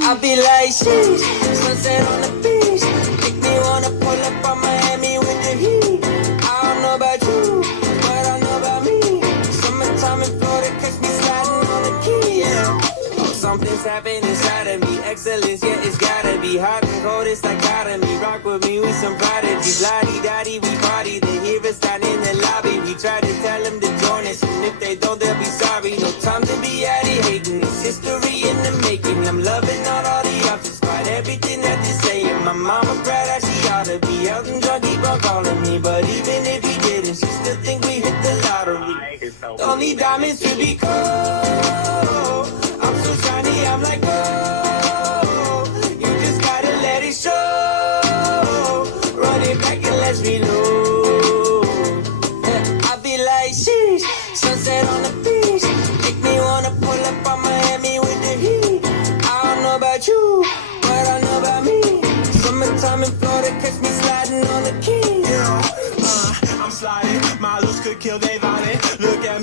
I be like, sheesh, sunset on the beach. Make me wanna pull up on Miami with the heat. I don't know about you, but I know about me. Summertime in Florida, catch me sliding on the key, yeah. Oh, something's happening inside of me. Excellence, yeah, it's gotta be hot and cold, it's dichotomy. Rock with me, we some prodigies. Lottie-dottie, we party. They hear us down in the lobby. We try to tell them to join us, and if they don't, they'll be sorry. No time to be addy hating. It's history in the making. I'm loving all the options, got everything that they're saying. My mama proud that she ought to be. Elton John keep on calling me, but even if he didn't, she still think we hit the lottery. Don't need diamonds to be cold. I'm so shiny, I'm like gold. You just gotta let it show. Run it back and let's reload. I be like, sheesh, sunset on the beach. Make me wanna pull up on Miami with the heat. I don't know about you, but I know about me. Summertime in Florida, catch me sliding on the key. Yeah, I'm sliding, my looks could kill Dave on it. Look at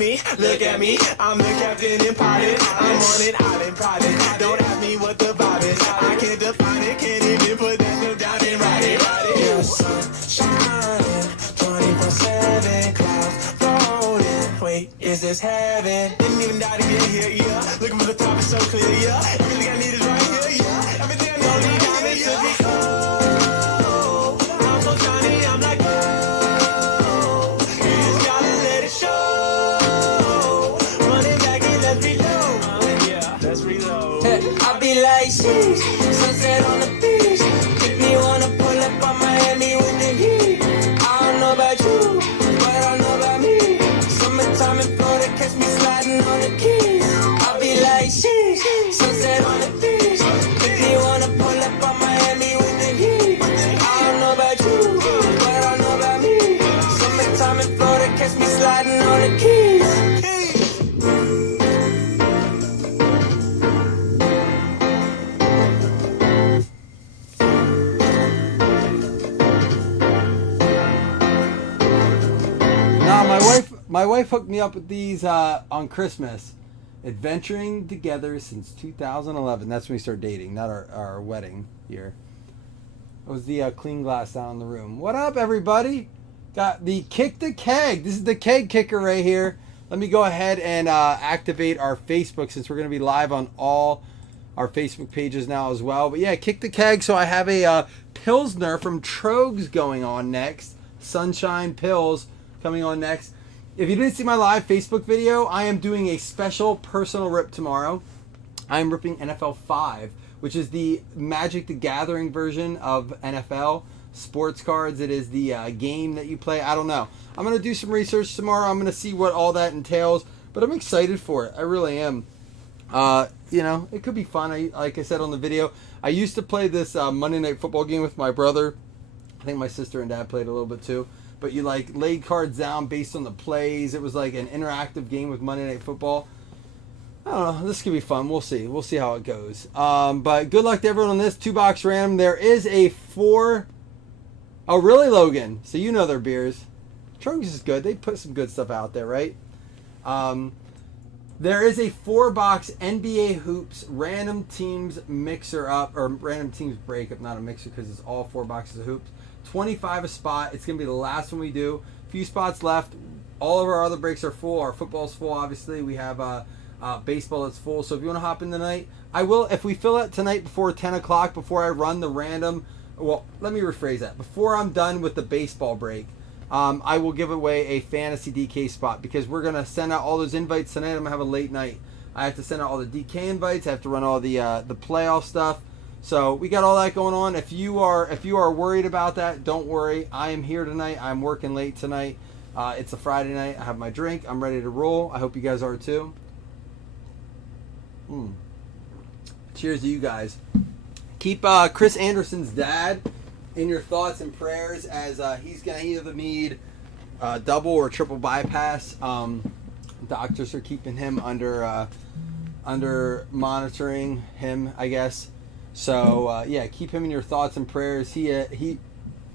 me, I'm the captain in potted. I'm on it, island private. Don't ask me what the vibe is. I can't define it, can't even put that no down and ride it. Yeah, sun shining, 24/7, clouds rolling. Wait, is this heaven? Didn't even die to get here, yeah. Looking for the top, it's so clear, yeah. Everything I need is right here, yeah. Everything I know, need diamonds to be cold. I'm so shiny, I'm like gold. You just gotta let it show. Running back and let's reload. Yeah, let's reload. I be like, sheesh, sunset on the beach. Make me wanna pull up on Miami with the heat. I don't know about you, but I know about me. Summertime in Florida, catch me sliding on the keys. I be like, sheesh, sunset on the beach. Make me wanna pull up on Miami with the heat. I don't know about you, but I know about me. Summertime in Florida, catch me sliding on the keys. My wife hooked me up with these on Christmas. Adventuring Together Since 2011. That's when we started dating, not our wedding year. It was the clean glass down in the room. What up, everybody? Got the Kick the Keg. This is the keg kicker right here. Let me go ahead and activate our Facebook, since we're going to be live on all our Facebook pages now as well. But yeah, Kick the Keg. So I have a Pilsner from Trogs going on next. Sunshine Pills coming on next. If you didn't see my live Facebook video, I am doing a special personal rip tomorrow. I'm ripping NFL 5, which is the Magic the Gathering version of NFL sports cards. It is the game that you play. I don't know. I'm going to do some research tomorrow. I'm going to see what all that entails, but I'm excited for it. I really am. You know, it could be fun. Like I said on the video, I used to play this Monday Night Football game with my brother. I think my sister and dad played a little bit too. But you like laid cards down based on the plays. It was like an interactive game with Monday Night Football. I don't know. This could be fun. We'll see. We'll see how it goes. But good luck to everyone on this 2-box random. There is a 4. Oh, really, Logan? So you know their beers. Trogs is good. They put some good stuff out there, right? There is a 4-box NBA Hoops random teams mixer up, or random teams breakup, not a mixer because it's all 4 boxes of hoops. 25 a spot. It's going to be the last one we do. Few spots left. All of our other breaks are full. Our football's full, obviously. We have baseball that's full. So if you want to hop in tonight, I will. If we fill it tonight before 10 o'clock, before I run the random, well, let me rephrase that. Before I'm done with the baseball break, I will give away a fantasy DK spot, because we're going to send out all those invites tonight. I'm going to have a late night. I have to send out all the DK invites. I have to run all the playoff stuff. So we got all that going on. If you are worried about that, don't worry. I am here tonight. I'm working late tonight. It's a Friday night. I have my drink. I'm ready to roll. I hope you guys are too. Cheers to you guys. Keep Chris Anderson's dad in your thoughts and prayers, as he's going to either need double or triple bypass. Doctors are keeping him under monitoring him, I guess. So yeah, keep him in your thoughts and prayers. He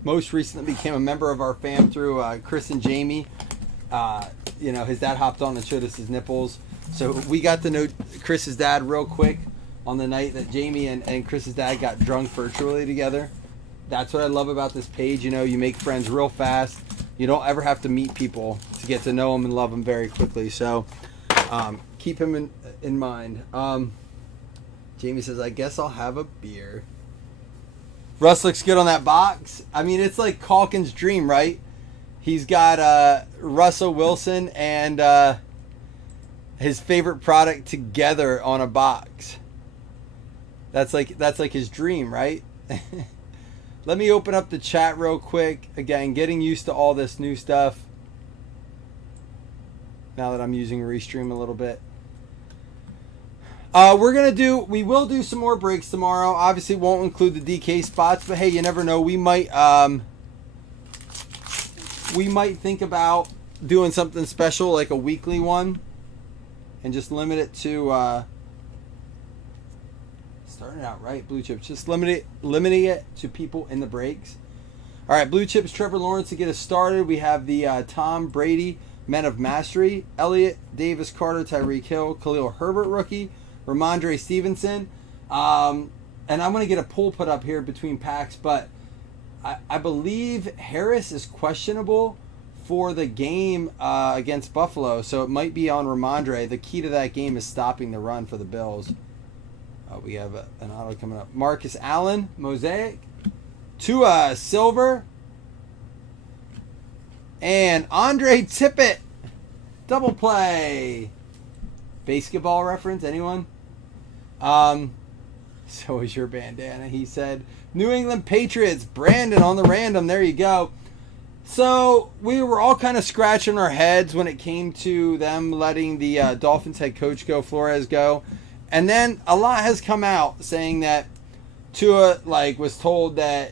most recently became a member of our fam through Chris and Jamie. You know, his dad hopped on and showed us his nipples. So we got to know Chris's dad real quick on the night that Jamie and Chris's dad got drunk virtually together. That's what I love about this page. You know, you make friends real fast. You don't ever have to meet people to get to know them and love them very quickly. So keep him in mind. Jamie says, I guess I'll have a beer. Russ looks good on that box. I mean, it's like Calkins' dream, right? He's got Russell Wilson and his favorite product together on a box. That's like his dream, right? Let me open up the chat real quick. Again, getting used to all this new stuff. Now that I'm using Restream a little bit. We will do some more breaks tomorrow. Obviously won't include the DK spots, but hey, you never know. We might think about doing something special, like a weekly one, and just limit it to starting out right, Blue Chips. Just limiting it to people in the breaks. All right, Blue Chips, Trevor Lawrence to get us started. We have the Tom Brady Men of Mastery, Elliott, Davis, Carter, Tyreek Hill, Khalil Herbert rookie, Ramondre Stevenson. And I'm going to get a poll put up here between packs, but I believe Harris is questionable for the game against Buffalo, so it might be on Ramondre. The key to that game is stopping the run for the Bills. We have an auto coming up. Marcus Allen, Mosaic. Tua, Silver. And Andre Tippett, double play. Basketball reference, anyone? So is your bandana, he said. New England Patriots, Brandon on the random. There you go. So we were all kind of scratching our heads when it came to them letting the Dolphins head coach go, Flores go. And then a lot has come out saying that Tua was told that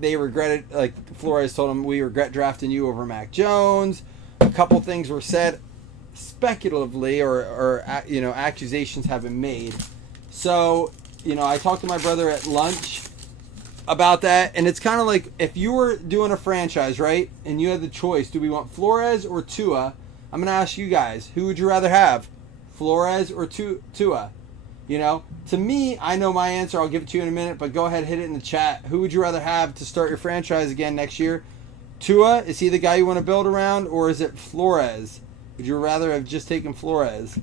they regretted, Flores told him, we regret drafting you over Mac Jones. A couple things were said speculatively or accusations have been made. So, I talked to my brother at lunch about that, and it's kind of like if you were doing a franchise, right, and you had the choice, do we want Flores or Tua? I'm going to ask you guys, who would you rather have, Flores or Tua? To me, I know my answer. I'll give it to you in a minute, but go ahead, hit it in the chat. Who would you rather have to start your franchise again next year? Tua, is he the guy you want to build around, or is it Flores? Would you rather have just taken Flores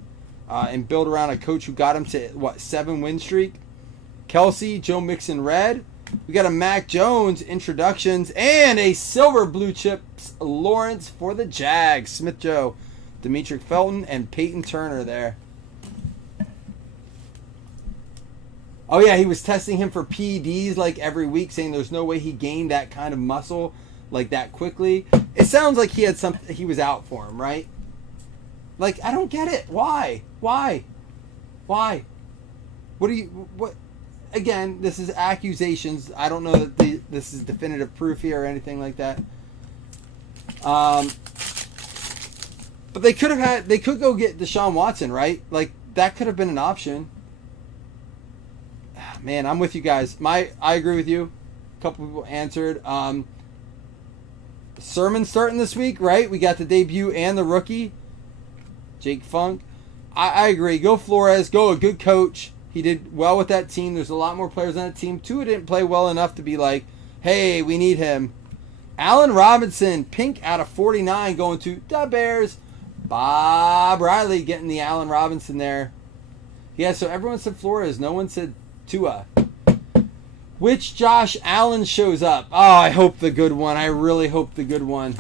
and build around a coach who got him to, 7-win streak? Kelsey, Joe Mixon red. We got a Mac Jones introductions and a silver Blue Chips Lawrence for the Jags. Smith Joe, Demetric Felton, and Peyton Turner there. Oh yeah, he was testing him for PEDs every week, saying there's no way he gained that kind of muscle that quickly. It sounds like he had something, he was out for him, right? I don't get it. Why? What again, this is accusations. I don't know that this is definitive proof here or anything like that. But they could go get Deshaun Watson, right? That could have been an option. Man, I'm with you guys. I agree with you. A couple people answered. Sermon starting this week, right? We got the debut and the rookie, Jake Funk. I agree. Go Flores. Go a good coach. He did well with that team. There's a lot more players on that team. Tua didn't play well enough to be hey, we need him. Allen Robinson, pink out of 49, going to the Bears. Bob Riley getting the Allen Robinson there. Yeah, so everyone said Flores. No one said Tua. Which Josh Allen shows up? Oh, I hope the good one. I really hope the good one.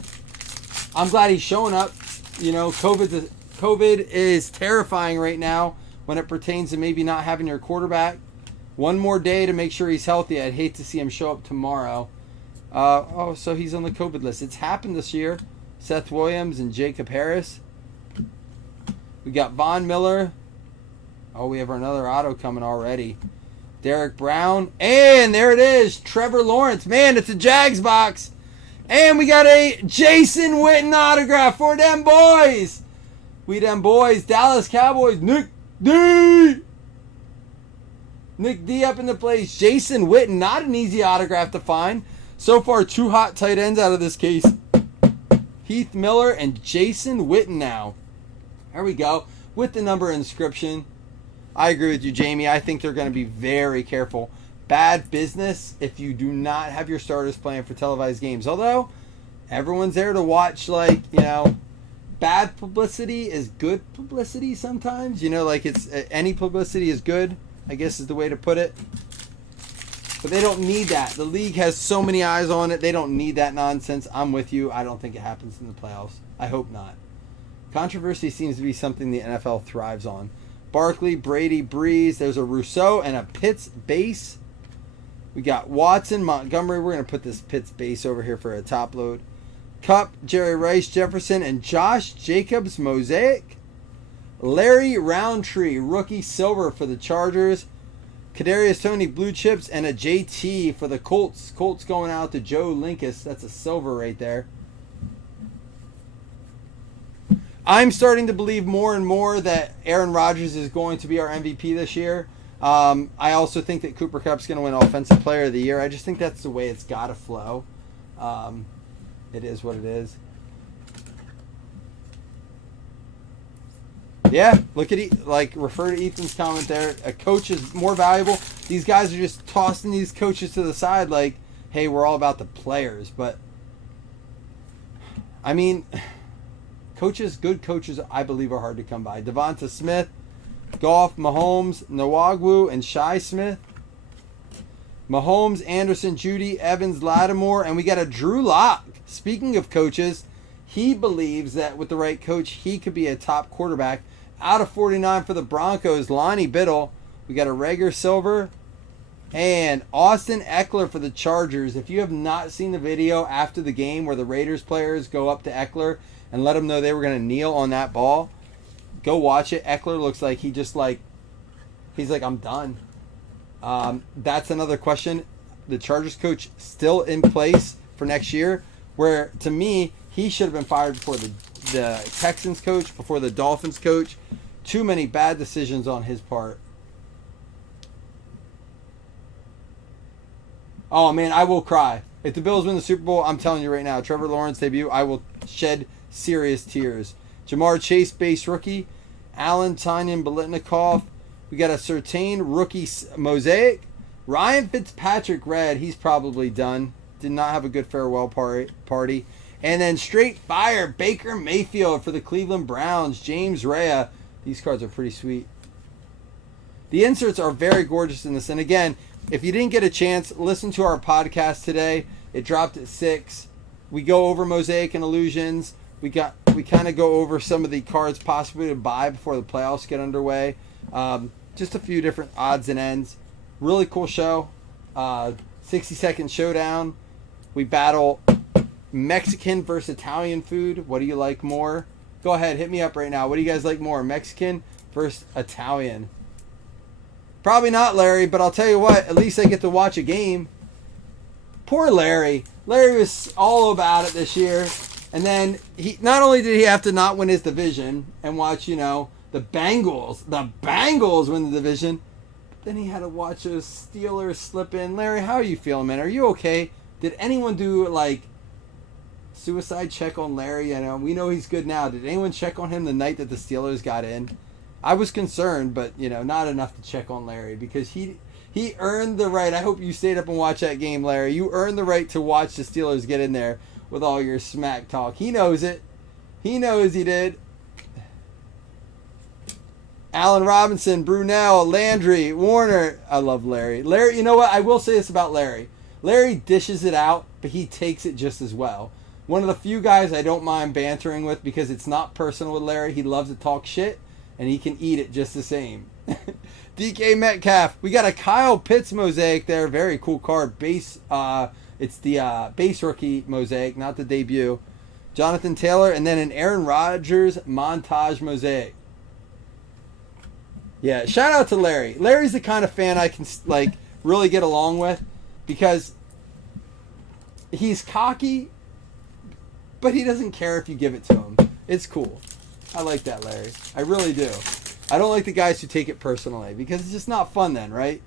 I'm glad he's showing up. COVID is terrifying right now when it pertains to maybe not having your quarterback. One more day to make sure he's healthy. I'd hate to see him show up tomorrow. So he's on the COVID list. It's happened this year. Seth Williams and Jacob Harris. We got Von Miller. Oh, we have another auto coming already. Derek Brown. And there it is. Trevor Lawrence. Man, it's a Jags box. And we got a Jason Witten autograph for them boys. We them boys. Dallas Cowboys. Nick D up in the place. Jason Witten. Not an easy autograph to find. So far, 2 hot tight ends out of this case. Heath Miller and Jason Witten now. There we go. with the number inscription. I agree with you, Jamie. I think they're going to be very careful. Bad business if you do not have your starters playing for televised games. Although, everyone's there to watch, like, you know, bad publicity is good publicity sometimes. You know, like, it's any publicity is good, I guess is the way to put it. But they don't need that. The league has so many eyes on it. They don't need that nonsense. I'm with you. I don't think it happens in the playoffs. I hope not. Controversy seems to be something the NFL thrives on. Barkley, Brady, Breeze. There's a Rousseau and a Pitts base. We got Watson, Montgomery. We're going to put this Pitts base over here for a top load. Cup, Jerry Rice, Jefferson, and Josh Jacobs mosaic. Larry Roundtree, rookie silver for the Chargers. Kadarius Toney, blue chips, and a JT for the Colts. Colts going out to Joe Linkus. That's a silver right there. I'm starting to believe more and more that Aaron Rodgers is going to be our MVP this year. I also think that Cooper Kupp's going to win Offensive Player of the Year. I just think that's the way it's got to flow. It is what it is. Yeah, look at refer to Ethan's comment there. A coach is more valuable. These guys are just tossing these coaches to the side like, hey, we're all about the players. But, I mean, good coaches, I believe, are hard to come by. Devonta Smith, Goff, Mahomes, Nwagwu, and Shi Smith. Mahomes, Anderson, Judy, Evans, Lattimore, and we got a Drew Lock. Speaking of coaches, he believes that with the right coach, he could be a top quarterback. Out of 49 for the Broncos, Lonnie Biddle. We got a Rager Silver. And Austin Eckler for the Chargers. If you have not seen the video after the game where the Raiders players go up to Eckler and let him know they were going to kneel on that ball, go watch it. Eckler looks like he's like, I'm done. That's another question. The Chargers coach still in place for next year, where to me, he should have been fired before the Texans coach, before the Dolphins coach. Too many bad decisions on his part. Oh, man, I will cry. If the Bills win the Super Bowl, I'm telling you right now, Trevor Lawrence debut, I will shed serious tears. Jamar Chase, base rookie. Allen, Tanyan, Biletnikoff. We got a Surtain rookie mosaic. Ryan Fitzpatrick red. He's probably done. Did not have a good farewell party. And then straight fire, Baker Mayfield for the Cleveland Browns. James Rea. These cards are pretty sweet. The inserts are very gorgeous in this. And again, if you didn't get a chance, listen to our podcast today. It dropped at 6. We go over Mosaic and Illusions. We kind of go over some of the cards possibly to buy before the playoffs get underway. Just a few different odds and ends. Really cool show. 60-second showdown. We battle Mexican versus Italian food. What do you like more? Go ahead, hit me up right now. What do you guys like more, Mexican versus Italian? Probably not Larry, but I'll tell you what, at least I get to watch a game. Poor Larry. Larry was all about it this year. And then he not only did he have to not win his division and watch, the Bengals win the division, but then he had to watch those Steelers slip in. Larry, how are you feeling, man? Are you okay? Did anyone do suicide check on Larry? We know he's good now. Did anyone check on him the night that the Steelers got in? I was concerned, but not enough to check on Larry because he earned the right. I hope you stayed up and watched that game, Larry. You earned the right to watch the Steelers get in there with all your smack talk. He knows it. He knows he did. Allen Robinson, Brunell, Landry, Warner. I love Larry. Larry, you know what? I will say this about Larry. Larry dishes it out, but he takes it just as well. One of the few guys I don't mind bantering with because it's not personal with Larry. He loves to talk shit, and he can eat it just the same. DK Metcalf. We got a Kyle Pitts mosaic there. Very cool card. Base. It's the base rookie mosaic, not the debut. Jonathan Taylor, and then an Aaron Rodgers montage mosaic. Yeah, shout out to Larry. Larry's the kind of fan I can really get along with because he's cocky, but he doesn't care if you give it to him. It's cool. I like that, Larry. I really do. I don't like the guys who take it personally because it's just not fun then, right?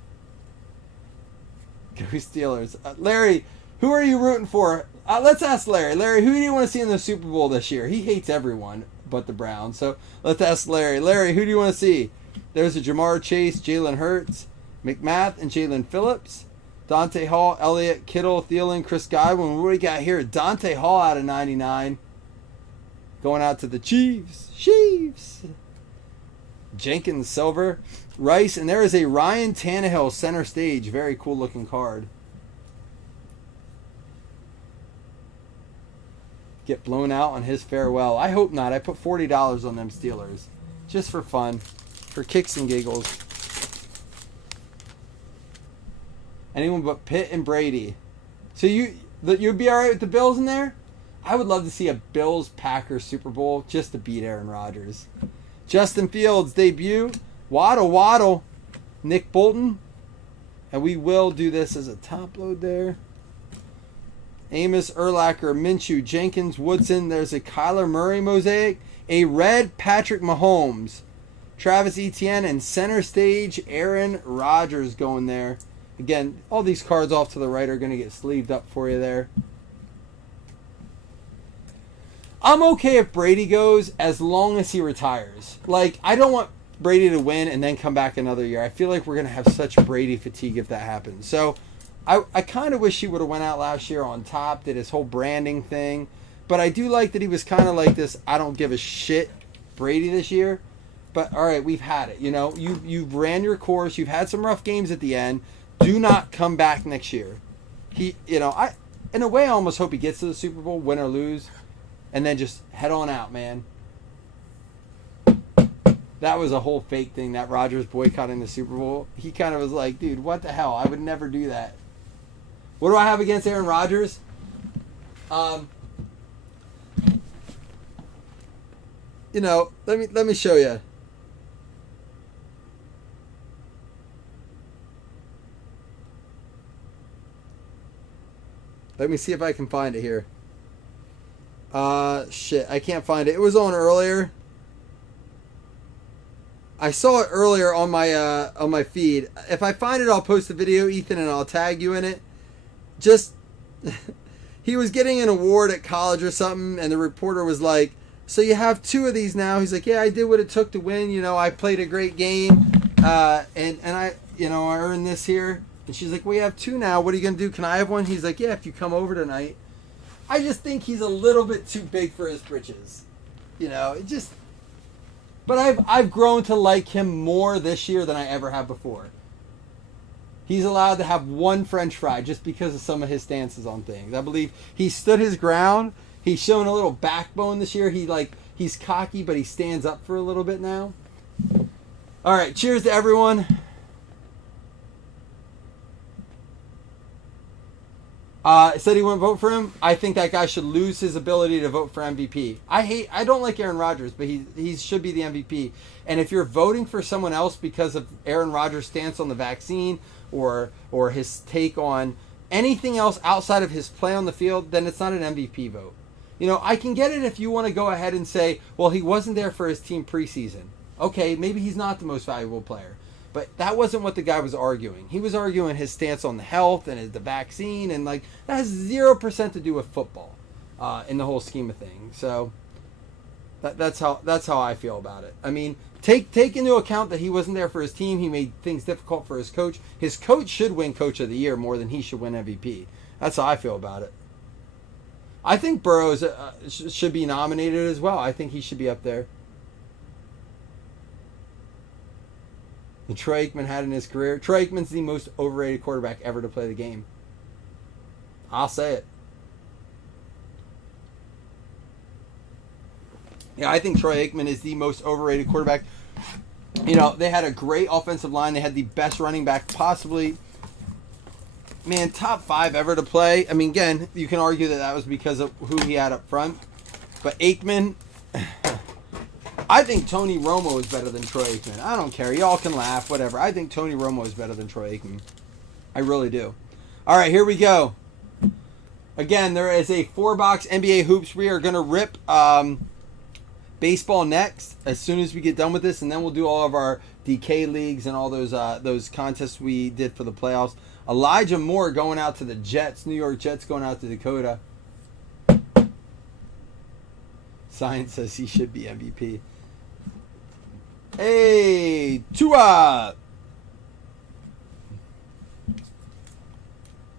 Go Steelers. Larry, who are you rooting for? Let's ask Larry. Larry, who do you want to see in the Super Bowl this year? He hates everyone. but the Browns. So let's ask Larry. Larry, who do you want to see? There's a Jamar Chase, Jalen Hurts, McMath, and Jalen Phillips. Dante Hall, Elliott, Kittle, Thielen, Chris Godwin. What do we got here? Dante Hall out of 99. Going out to the Chiefs. Jenkins, silver. Rice, and there is a Ryan Tannehill center stage. Very cool looking card. Get blown out on his farewell. I hope not. I put $40 on them Steelers. Just for fun. For kicks and giggles. Anyone but Pitt and Brady. So you'd be all right with the Bills in there? I would love to see a Bills-Packers Super Bowl just to beat Aaron Rodgers. Justin Fields debut. Waddle. Nick Bolton. And we will do this as a top load there. Amos, Urlacher, Minshew, Jenkins, Woodson. There's a Kyler Murray mosaic. A red Patrick Mahomes. Travis Etienne, and center stage Aaron Rodgers going there. Again, all these cards off to the right are going to get sleeved up for you there. I'm okay if Brady goes as long as he retires. Like, I don't want Brady to win and then come back another year. I feel like we're going to have such Brady fatigue if that happens. So, I kind of wish he would have went out last year on top, did his whole branding thing. But I do like that he was kind of like this, I don't give a shit Brady this year. But, all right, we've had it. You know, you've ran your course. You've had some rough games at the end. Do not come back next year. In a way, I almost hope he gets to the Super Bowl, win or lose, and then just head on out, man. That was a whole fake thing, that Rodgers boycotting the Super Bowl. He kind of was like, dude, what the hell? I would never do that. What do I have against Aaron Rodgers? Let me show you. Let me see if I can find it here. Shit, I can't find it. It was on earlier. I saw it earlier on my feed. If I find it, I'll post the video, Ethan, and I'll tag you in it. Just, he was getting an award at college or something, and the reporter was like, so you have 2 of these now? He's like, yeah, I did what it took to win. You know, I played a great game, and I earned this here. And she's like, we have 2 now. What are you going to do? Can I have one? He's like, yeah, if you come over tonight. I just think he's a little bit too big for his britches. You know, it just... But I've grown to like him more this year than I ever have before. He's allowed to have 1 French fry just because of some of his stances on things. I believe he stood his ground. He's shown a little backbone this year. He's cocky, but he stands up for a little bit now. All right, cheers to everyone. Said he wouldn't vote for him. I think that guy should lose his ability to vote for MVP. I don't like Aaron Rodgers, but he should be the MVP. And if you're voting for someone else because of Aaron Rodgers' stance on the vaccine or his take on anything else outside of his play on the field, then it's not an MVP vote. You know, I can get it if you want to go ahead and say, well, he wasn't there for his team preseason. Okay, maybe he's not the most valuable player. But that wasn't what the guy was arguing. He was arguing his stance on the health and the vaccine, and that has 0% to do with football in the whole scheme of things. So that's how I feel about it. I mean, take into account that he wasn't there for his team. He made things difficult for his coach. His coach should win Coach of the Year more than he should win MVP. That's how I feel about it. I think Burrows should be nominated as well. I think he should be up there. And Troy Aikman had in his career. Troy Aikman's the most overrated quarterback ever to play the game. I'll say it. Yeah, I think Troy Aikman is the most overrated quarterback. You know, they had a great offensive line. They had the best running back possibly. Man, top 5 ever to play. I mean, again, you can argue that was because of who he had up front. But Aikman... I think Tony Romo is better than Troy Aikman. I don't care. Y'all can laugh, whatever. I think Tony Romo is better than Troy Aikman. I really do. All right, here we go. Again, there is a 4-box NBA Hoops. We are going to rip baseball next as soon as we get done with this, and then we'll do all of our DK leagues and all those contests we did for the playoffs. Elijah Moore going out to the Jets. New York Jets going out to Dakota. Science says he should be MVP. Hey, Tua!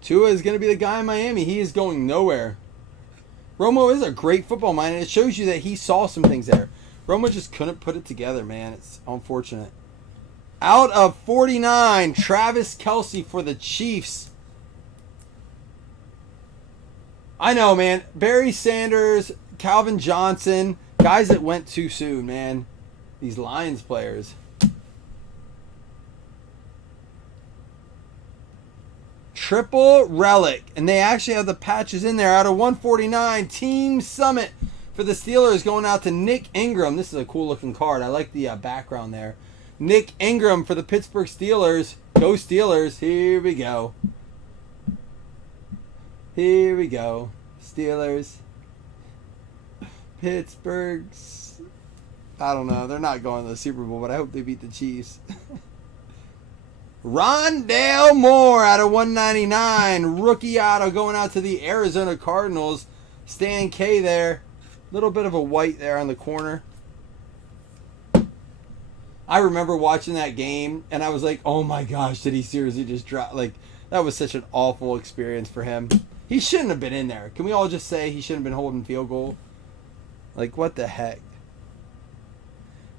Tua is going to be the guy in Miami. He is going nowhere. Romo is a great football mind, and it shows you that he saw some things there. Romo just couldn't put it together, man. It's unfortunate. Out of 49, Travis Kelce for the Chiefs. I know, man. Barry Sanders, Calvin Johnson, guys that went too soon, man. These Lions players. Triple relic. And they actually have the patches in there. Out of 149, Team Summit for the Steelers going out to Nick Ingram. This is a cool looking card. I like the background there. Nick Ingram for the Pittsburgh Steelers. Go Steelers. Here we go. Here we go. Steelers. Pittsburgh's. I don't know. They're not going to the Super Bowl, but I hope they beat the Chiefs. Rondale Moore out of 199. Rookie auto going out to the Arizona Cardinals. Stan K there. Little bit of a white there on the corner. I remember watching that game, and I was like, oh my gosh, did he seriously just drop? Like, that was such an awful experience for him. He shouldn't have been in there. Can we all just say he shouldn't have been holding field goal? Like, what the heck?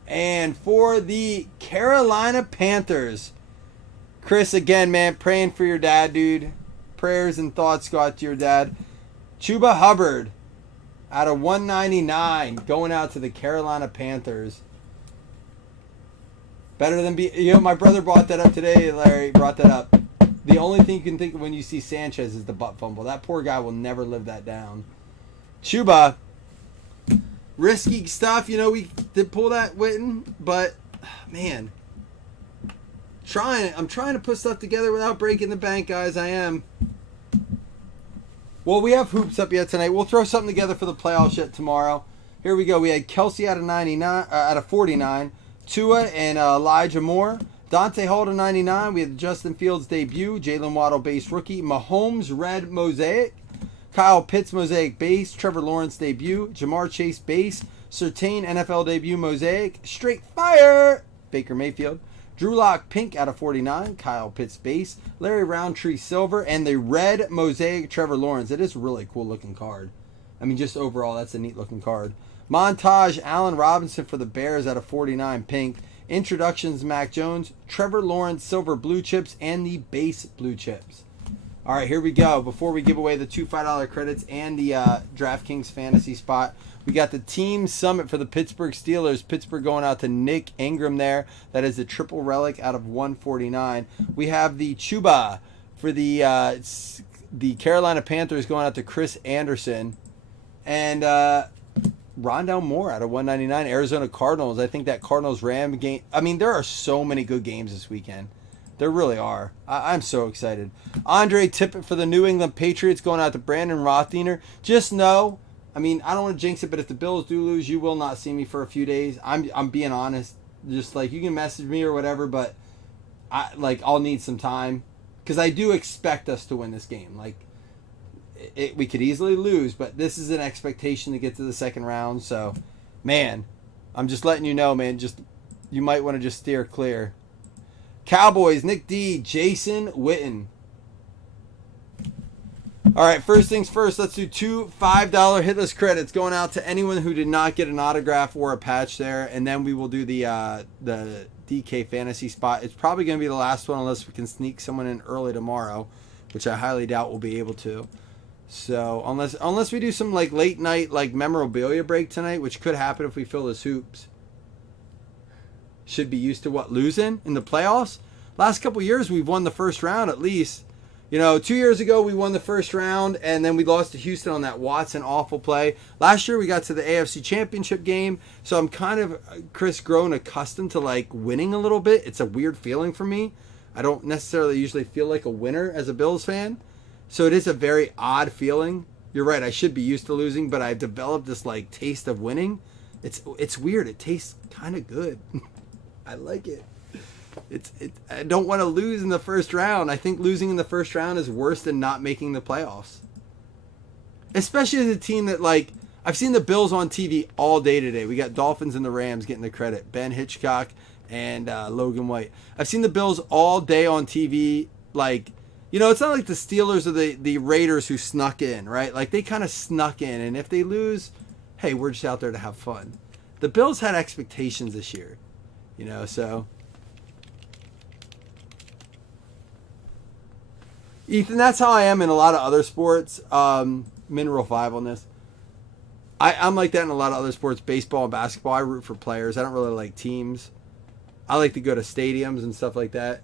And for the Carolina Panthers, Chris, again, man, praying for your dad, dude. Prayers and thoughts go out to your dad. Chuba Hubbard out of 199 going out to the Carolina Panthers. Better than my brother brought that up today. Larry brought that up. The only thing you can think of when you see Sanchez is the butt fumble. That poor guy will never live that down. Chuba, risky stuff. We did pull that Witten, but man, I'm trying to put stuff together without breaking the bank, guys. I am. Well, we have hoops up yet tonight. We'll throw something together for the playoffs yet tomorrow. Here we go. We had Kelce out of 99, out of 49. Tua and Elijah Moore. Dante Hall to 99. We had Justin Fields debut. Jalen Waddle base rookie. Mahomes red mosaic. Kyle Pitts mosaic base. Trevor Lawrence debut. Jamar Chase base. Surtain NFL debut mosaic. Straight fire. Baker Mayfield. Drew Lock pink out of 49. Kyle Pitts base. Larry Roundtree silver. And the red mosaic Trevor Lawrence. It is a really cool looking card. I mean, just overall, that's a neat looking card. Montage Allen Robinson for the Bears out of 49 pink. Introductions Mac Jones, Trevor Lawrence silver blue chips, and the base blue chips. All right, here we go. Before we give away the two $5 credits and the DraftKings fantasy spot, we got the Team Summit for the Pittsburgh Steelers. Pittsburgh going out to Nick Ingram there. That is the triple relic out of 149. We have the Chuba for the Carolina Panthers going out to Chris Anderson. And Rondale Moore out of 199. Arizona Cardinals. I think that Cardinals-Ram game. I mean, there are so many good games this weekend. There really are. I'm so excited. Andre Tippett for the New England Patriots going out to Brandon Rothsteiner. Just know, I mean, I don't want to jinx it, but if the Bills do lose, you will not see me for a few days. I'm being honest. Just like, you can message me or whatever, but I'll need some time because I do expect us to win this game. Like, we could easily lose, but this is an expectation to get to the second round. So, man, I'm just letting you know, man. Just you might want to just steer clear. Cowboys, Nick D, Jason Witten. All right, first things first. Let's do two $5 hitless credits going out to anyone who did not get an autograph or a patch there, and then we will do the DK fantasy spot. It's probably going to be the last one unless we can sneak someone in early tomorrow, which I highly doubt we'll be able to. So unless we do some like late night like memorabilia break tonight, which could happen if we fill this hoops. Should be used to what, losing in the playoffs? Last couple years we've won the first round at least. 2 years ago we won the first round and then we lost to Houston on that Watson awful play. Last year we got to the AFC Championship game, so I'm kind of, Chris, grown accustomed to like winning a little bit. It's a weird feeling for me. I don't necessarily usually feel like a winner as a Bills fan. So it is a very odd feeling. You're right, I should be used to losing, but I've developed this like taste of winning. It's weird. It tastes kind of good. I like it. I don't want to lose in the first round. I think losing in the first round is worse than not making the playoffs. Especially as a team that, like, I've seen the Bills on TV all day today. We got Dolphins and the Rams getting the credit. Ben Hitchcock and Logan White. I've seen the Bills all day on TV. Like, you know, it's not like the Steelers or the Raiders who snuck in, right? Like, they kind of snuck in. And if they lose, hey, we're just out there to have fun. The Bills had expectations this year, you know, so. Ethan, that's how I am in a lot of other sports. Mineral 5 on this. I'm like that in a lot of other sports, baseball and basketball. I root for players. I don't really like teams. I like to go to stadiums and stuff like that.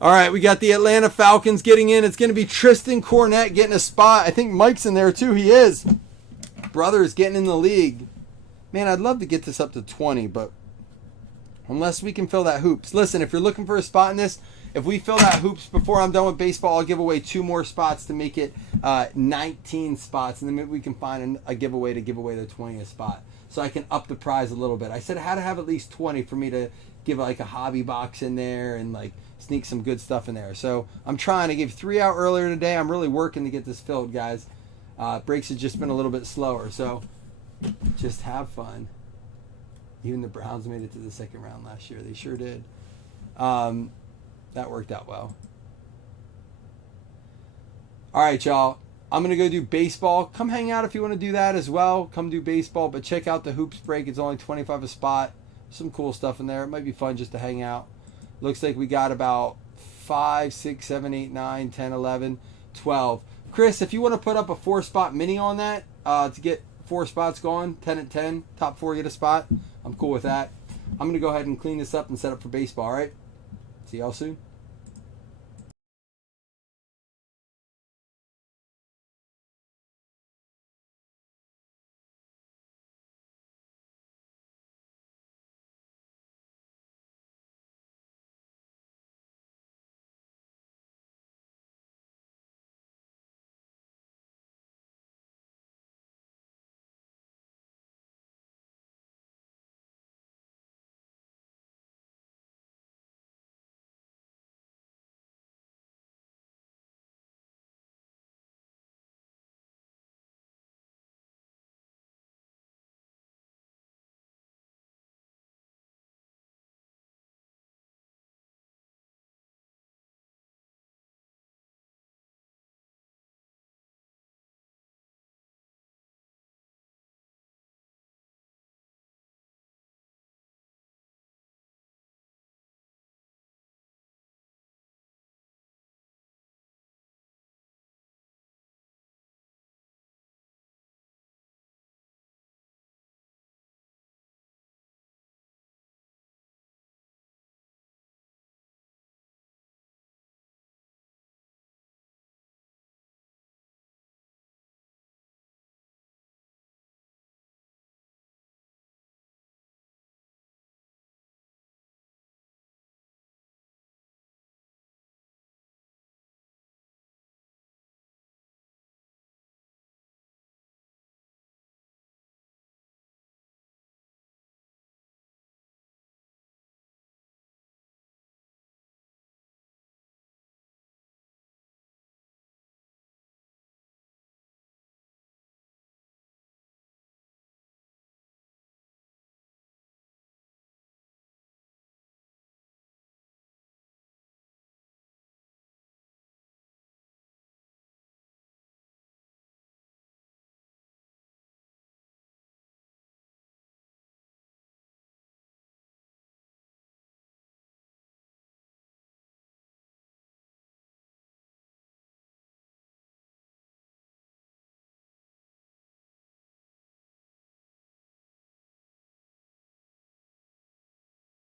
All right, we got the Atlanta Falcons getting in. It's going to be Tristan Cornette getting a spot. I think Mike's in there too. He is. Brother is getting in the league. Man, I'd love to get this up to 20, but unless we can fill that hoops. Listen, if you're looking for a spot in this, if we fill that hoops before I'm done with baseball, I'll give away 2 more spots to make it 19 spots. And then maybe we can find a giveaway to give away the 20th spot. So I can up the prize a little bit. I said I had to have at least 20 for me to give like a hobby box in there and like sneak some good stuff in there. So I'm trying to give 3 out earlier today. I'm really working to get this filled, guys. Breaks have just been a little bit slower. So just have fun. Even the Browns made it to the second round last year. They sure did. That worked out well. All right, y'all. I'm going to go do baseball. Come hang out if you want to do that as well. Come do baseball. But check out the Hoops Break. It's only $25 a spot. Some cool stuff in there. It might be fun just to hang out. Looks like we got about 5, 6, 7, 8, 9, 10, 11, 12. Chris, if you want to put up a 4-spot mini on that to get 4 spots going, 10 at 10, top 4 get a spot, I'm cool with that. I'm going to go ahead and clean this up and set up for baseball, all right? See y'all soon.